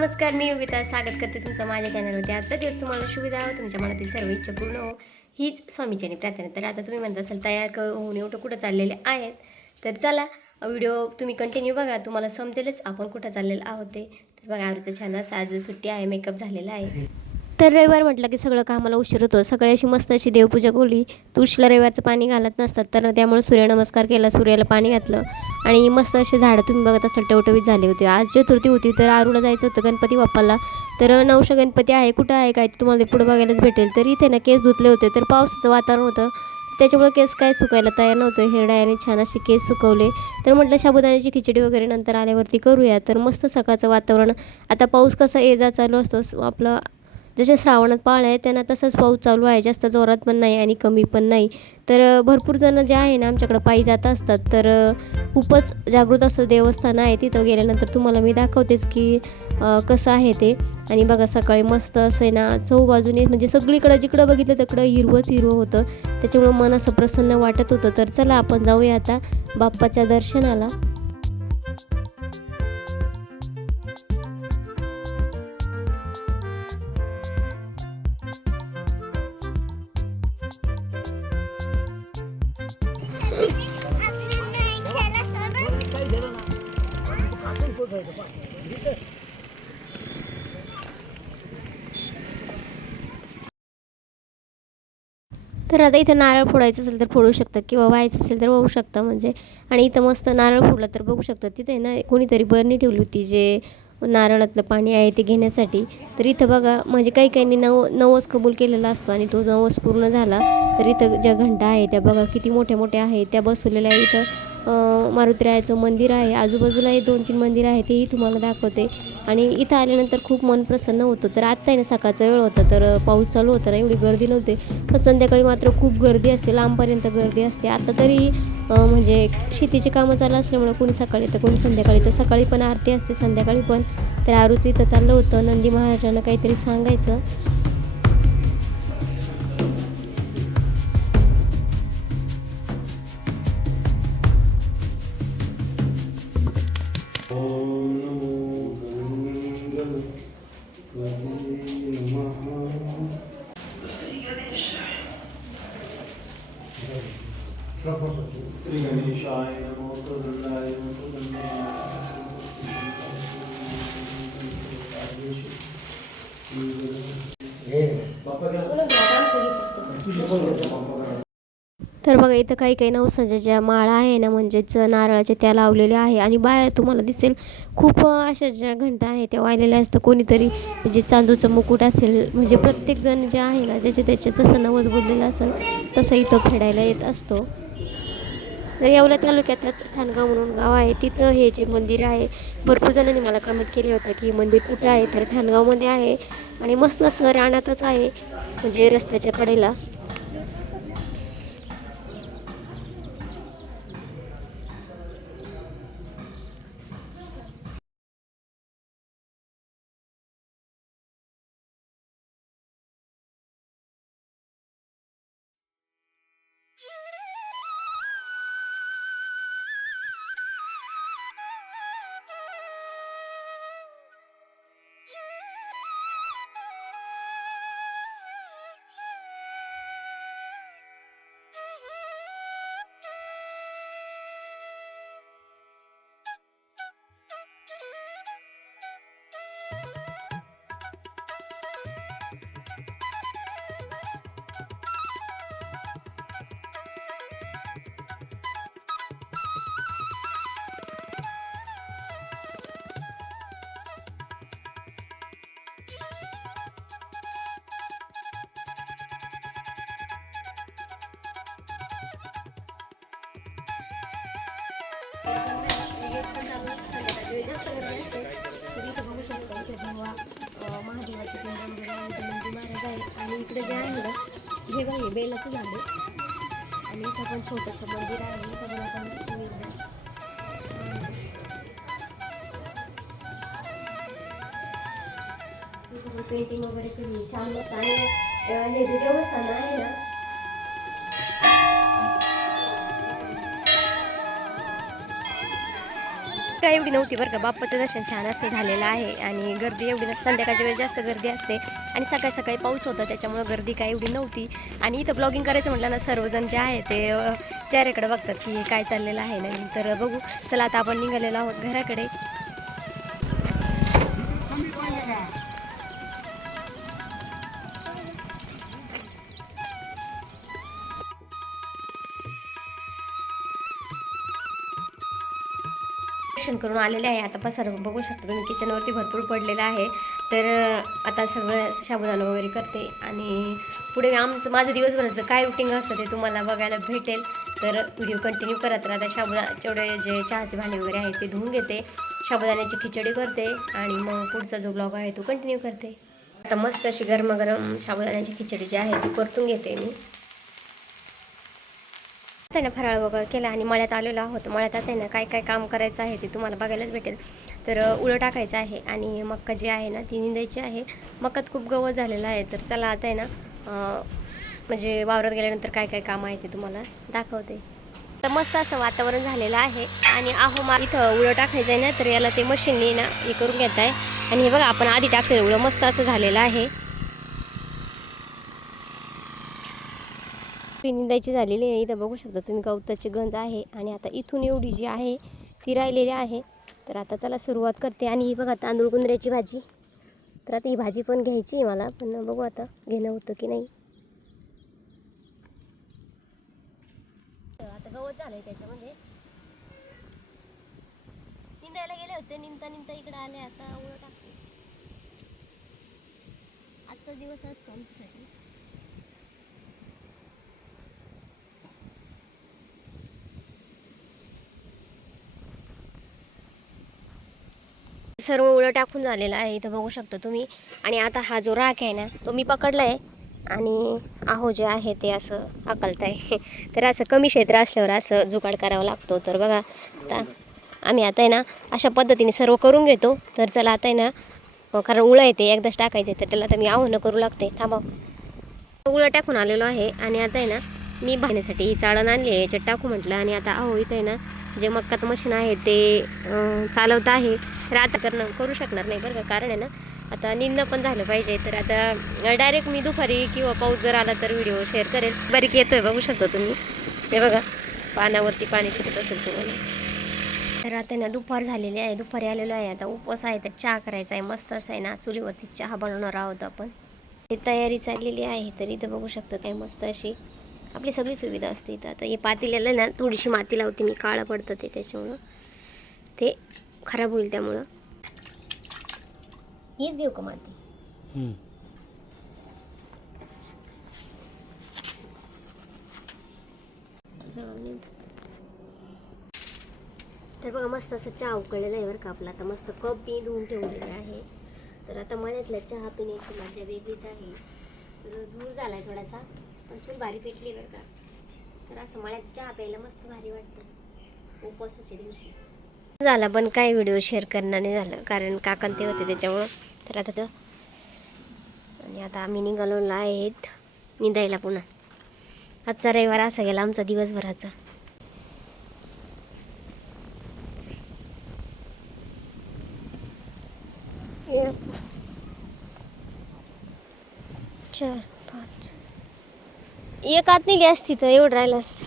नमस्कार, मी योगिता स्वागत करते तुमचं माझ्या चॅनलवरती. आजचा दिवस तुम्हाला शुभ जावो, तुमच्या मनातील सर्व इच्छा पूर्ण हो हीच स्वामीचरणी प्रार्थना. तर आता तुम्ही म्हणत असाल तयार होऊन एवढं कुठं चाललेले आहेत, तर चला व्हिडिओ तुम्ही कंटिन्यू बघा, तुम्हाला समजेलच आपण कुठं चाललेलं आहोत ते. तर बघा आवडीचं छान असं आज सुट्टी आहे, मेकअप झालेला आहे. तर रविवार म्हटलं की सगळं कामाला उशीर होतो. सगळी अशी मस्त अशी देवपूजा केली. तुळशीला रविवारचं पाणी घालत नसतात, तर त्यामुळे सूर्यनमस्कार केला, सूर्याला पाणी घातलं आणि मस्त असे झाडं तुम्ही बघत असाल टवटवीत झाले होते. आज चतुर्थी होती, तर आरूला जायचं होतं गणपती बाप्पाला. तर नवशा गणपती आहे, कुठं आहे काय तुम्हाला पुढं बघायलाच भेटेल. तर इथे ना केस धुतले होते, तर पावसाचं वातावरण होतं, त्याच्यामुळे केस काय सुकायला तयार नव्हतं. हिरड्याने छान असे केस सुकवले. तर म्हटलं साबुदाण्याची खिचडी वगैरे नंतर आल्यावरती करूया. तर मस्त सकाळचं वातावरण. आता पाऊस कसा ये जा चालू असतो आपलं, जसे श्रावणात पाळ आहे त्यांना तसंच पाऊस चालू आहे. जास्त जोरात पण नाही आणि कमी पण नाही. तर भरपूर जण जे आहे ना आमच्याकडं पायी जात असतात. तर खूपच जागृत असं देवस्थान आहे. तिथं गेल्यानंतर तुम्हाला मी दाखवतेच की कसं आहे ते. आणि बघा सकाळी मस्त असं आहे ना चहूबाजूने म्हणजे सगळीकडं जिकडं बघितलं तिकडं हिरवंच हिरवं होतं. त्याच्यामुळं मन असं प्रसन्न वाटत होतं. तर चला आपण जाऊया आता बाप्पाच्या दर्शनाला. तर आता इथं नारळ फोडायचं असेल तर फोडू शकता किंवा व्हायचं असेल तर वाहू शकता म्हणजे. आणि इथं मस्त नारळ फोडला तर बघू शकता तिथे ना कोणीतरी बरणी ठेवली होती जे नारळातलं पाणी आहे ते घेण्यासाठी. तर इथं बघा म्हणजे काही काहींनी नवस कबूल केलेला असतो आणि तो नवस पूर्ण झाला. तर इथं ज्या घंटा आहे त्या बघा किती मोठ्या मोठ्या आहेत, त्या बसवलेल्या आहे. इथं मारुतीरायाचं मंदिर आहे, आजूबाजूला हे 2-3 मंदिर आहे, तेही तुम्हाला दाखवते. आणि इथं आल्यानंतर खूप मन प्रसन्न होतं. तर आत्ता आहे ना सकाळचा वेळ होता, तर पाऊस चालू होता ना, एवढी गर्दी नव्हती. पण संध्याकाळी मात्र खूप गर्दी असते, लांबपर्यंत गर्दी असते. आता तरी म्हणजे शेतीची कामं चालू असल्यामुळे कोणी सकाळी तर कोणी संध्याकाळी, तर सकाळी पण आरती असते संध्याकाळी पण. तर आरूचं इथं चाललं होतं नंदी महाराजांना काहीतरी सांगायचं. श्री गणेशाय नमो प्रदंडाय तर बघा इथं काही काही नवसाच्या ज्या माळा आहे ना म्हणजेच नारळाच्या त्या लावलेल्या आहे. आणि बाहेर तुम्हाला दिसेल खूप अशा ज्या घंटा आहे त्या वाहिलेल्या असतं. कोणीतरी म्हणजे चांदूचं मुकुट असेल म्हणजे प्रत्येकजण जे आहे ना ज्याचे त्याचे जसं नवस बोललेलं असेल तसं इथं फेडायला येत असतो. तर येवला तालुक्यातलंच ठाणगाव म्हणून गाव आहे, तिथं हे जे मंदिर आहे भरपूर जणांनी मला कमेंट केली होतं की मंदिर कुठं आहे. तर ठाणगावमध्ये आहे आणि मस्त असं रानातच आहे म्हणजे रस्त्याच्या कडेला. जास्त गर्दी असते. तर इथं बघू शकता इथे भगवा महादेवाचे पिंड वगैरे आहे, ते नंदी महाराज आहेत. आणि इकडे जे आहे ना हे बघा हे बेलाचं झाड आहे. आणि इथं पण छोटंसं मंदिर आहे, इथं पण आपण पेंटिंग वगैरे केली छान मस्त. आणि हे जे देवस्थान आहे ना काय एवढी नव्हती बरं का. बाप्पाचं दर्शन छान असं झालेलं आहे आणि गर्दी एवढी संध्याकाळच्या वेळेस जास्त गर्दी असते आणि सकाळी सकाळी पाऊस होता त्याच्यामुळं गर्दी काय एवढी नव्हती. आणि इथं ब्लॉगिंग करायचं म्हटलं ना सर्वजण जे आहे ते चेहऱ्याकडे बघतात की काय चाललेलं आहे नवीन. तर बघू चला आता आपण निघालेलो आहोत घराकडे. दर्शन करून आलेले आहे. आता पसार बघू शकता तुम्ही किचनवरती भरपूर पडलेला आहे. तर आता सगळं साबुदाणा वगैरे करते आणि पुढे माझं दिवसभराचं काय रुटीन असतं ते तुम्हाला बघायला भेटेल. तर व्हिडिओ कंटिन्यू करत राहता. तेवढे जे चहाचे भांडे वगैरे आहेत ते धुवून घेते, साबुदाण्याची खिचडी करते आणि मग पुढचा जो ब्लॉग आहे तो कंटिन्यू करते. आता मस्त अशी गरमागरम साबुदाण्याची खिचडी जी आहे ती परतून घेते मी. आता ना फराळ वगैरे केला आणि मळ्यात आलेलो आहोत. मळ्यात आता ना काय काय काम करायचं आहे ते तुम्हाला बघायलाच भेटेल. तर उळं टाकायचं आहे आणि मक्का जी आहे ना ती निंदायची आहे. मक्कात खूप गवत झालेलं आहे. तर चला आता आहे ना म्हणजे वावरात गेल्यानंतर काय काय काम आहे ते तुम्हाला दाखवते. तर मस्त असं वातावरण झालेलं आहे आणि इथं उळं टाकायचं आहे ना तर याला ते मशीनने ना हे करून घेत आहे. आणि हे बघा आपण आधी टाकलेलं उळं मस्त असं झालेलं आहे. निंदायची झालेली आहे. इथं बघू शकता तुम्ही गवताची गंज आहे आणि आता इथून एवढी जी आहे ती राहिलेली आहे. तर आता चला सुरुवात करते. आणि ही बघा तांदूळ गुंजऱ्याची भाजी. तर आता ही भाजी पण घ्यायची आहे मला, पण बघू आता घेणं होतं की नाही. आता गवत झालंय त्याच्यामध्ये. निंदायला गेले होते, निंदता इकडे आले. आता उळं टाकते. आजचा दिवस असतो आमच्यासाठी. सर्व उळं टाकून झालेलं आहे इथं बघू शकता तुम्ही. आणि आता हा जो राख आहे ना तो मी पकडला आहे आणि आहो जे आहे ते असं हाकलत आहे. तर असं कमी क्षेत्र असल्यावर असं जुगाड करावा लागतो. तर बघा आता आम्ही आता आहे ना अशा पद्धतीने सर्व करून घेतो. तर चला आता आहे ना कारण उळं येते एकदाच टाकायचं तर त्याला आता मी आव्हानं करू लागते. थांबा. उळं टाकून आलेलो आहे आणि आता आहे ना मी भाजण्यासाठी चाळण आणली आहे याच्यात टाकू म्हटलं. आणि आता अहो इथं आहे ना जे मक्काचं मशीन आहे ते चालवत आहे. तर आता करू शकणार नाही बरं का, कारण आहे ना आता निंदणं पण झालं पाहिजे. तर आता डायरेक्ट मी दुपारी किंवा पाऊस जर आला तर व्हिडिओ शेअर करेल. बारीक येतोय बघू शकतो तुम्ही. हे बघा पानावरती पाणी दिसत असेल तुम्हाला. तर आता ना दुपार झालेली आहे, दुपारी आलेलो आहे. आता उपवास आहे तर चहा करायचा आहे. मस्त असं आहे ना चुलीवरती चहा बनवणार आहोत आपण. ही तयारी चाललेली आहे. तर इथं बघू शकतो काय मस्त अशी आपली सगळी सुविधा असते इथं. आता हे पातेल्याला ना थोडीशी माती लावते मी, काळं पडतं ते त्याच्यामुळं ते खराब होईल. त्यामुळं हीच घेऊ का माती. तर बघा मस्त असं चहा उकळलेला आहे बरं का आपला. आता मस्त कप बी धुवून ठेवलेला आहे. तर आता मळ्यातल्या चहा पिण्याची मजा वेगळीच आहे. तर दूर झाला आहे थोडासा पण चूल भारी पेटली बरं का. तर असं मळ्यात चहा प्यायला मस्त भारी वाटतं उपवासाच्या दिवशी. झाला पण काय व्हिडिओ शेअर करणं नाही झालं कारण काकांत ते होते त्याच्यामुळं. तर आता तर आणि आता आम्ही निघालेलो आहेत निंदायला पुन्हा. आजचा रविवार असा गेला आमचा दिवसभराचा. एक 4 5 एक आत नेली असती तर एवढं राहिलं असतं.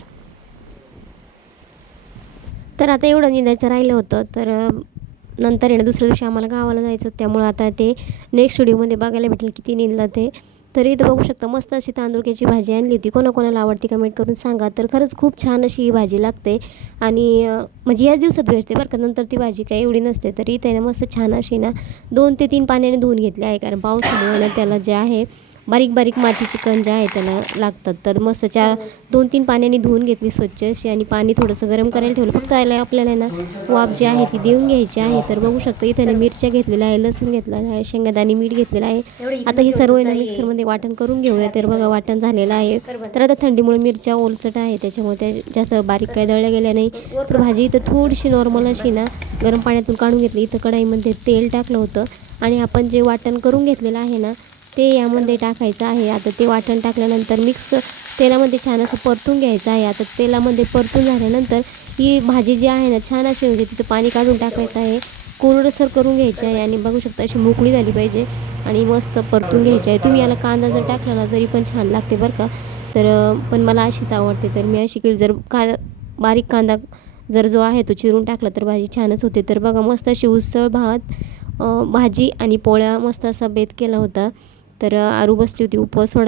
तर आता एवढं निंदायचं राहिलं होतं. तर नंतर आहे ना दुसऱ्या दिवशी आम्हाला गावाला जायचं त्यामुळं आता ते नेक्स्ट व्हिडिओमध्ये बघायला भेटेल किती निंदलं ते. तर इथं बघू शकता मस्त अशी तांदूळक्याची भाजी आणली होती. कोणाकोणाला आवडती कमेंट करून सांगा. तर खरंच खूप छान अशी ही भाजी लागते आणि म्हणजे याच दिवसात भेटते बरं का, नंतर ती भाजी काही एवढी नसते. तर इथे ना मस्त छान अशी ना 2 ते 3 पाण्याने धुवून घेतली आहे कारण पावसामुळे ना त्याला जे आहे बारीक बारीक मातीची कण जे आहे त्याला लागतात. तर मस्त 2-3 पाण्याने धुवून घेतली स्वच्छ अशी आणि पाणी थोडंसं गरम करायला ठेवलं. फक्त याला आपल्याला ना वाफ जी आहे ती देऊन घ्यायची आहे. तर बघू शकता इथे मिरच्या घेतलेल्या आहे, लसूण घेतला आहे, शेंगादाणे, मीठ घेतलेलं आहे. आता ही सर्व ना मिक्सरमध्ये वाटण करून घेऊया. तर बघा वाटण झालेलं आहे. तर आता थंडीमुळे मिरच्या ओलचट आहे त्याच्यामुळे त्या जास्त बारीक काय दळल्या गेल्या नाही. तर भाजी इथं थोडीशी नॉर्मल अशी ना गरम पाण्यातून काढून घेतली. इथं कढईमध्ये तेल टाकलं होतं आणि आपण जे वाटण करून घेतलेलं आहे ना ते यामध्ये टाकायचं आहे. आता ते वाटण टाकल्यानंतर मिक्स तेलामध्ये छान असं परतून घ्यायचं आहे. आता तेलामध्ये परतून झाल्यानंतर ही भाजी जी आहे ना छान अशी म्हणजे तिचं पाणी काढून टाकायचं आहे, कोरडसर करून घ्यायची आहे आणि बघू शकता अशी मोकळी झाली पाहिजे आणि मस्त परतून घ्यायची आहे. तुम्ही याला कांदा जर टाकला ना तरी पण छान लागते बरं का. तर पण मला अशीच आवडते तर मी अशी केली. जर बारीक कांदा जर जो आहे तो चिरून टाकला तर भाजी छानच होते. तर बघा मस्त अशी उसळ भात भाजी आणि पोळ्या मस्त असा बेत केला होता. तर आरू बसली होती उपवास सोडा.